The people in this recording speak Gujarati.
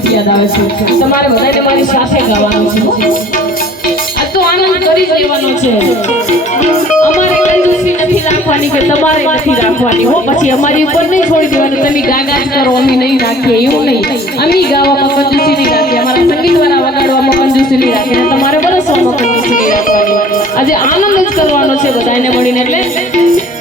ગીત યાદ આવે છે તમારે બધાને મારી સાથે ગાવાનું છે આ તો આનંદ કરી જ લેવાનો છે અમારે કંજૂસી નથી રાખવાની કે તમારે નથી રાખવાની હો પછી અમારી ઉપર નહીં છોડી દેવાનું તમે ગાગા જ કરો અમે નહીં રાખીએ એવું નહીં અમે ગાવામાં કંજૂસી નહીં રાખીએ અમારા સંગીત વાળા વગાડવામાં કંજૂસી નહીં રાખીએ તમારે બરસવામાં કંજૂસી નહીં રાખવાની આજે આનંદ જ કરવાનો છે બધાને મળીને એટલે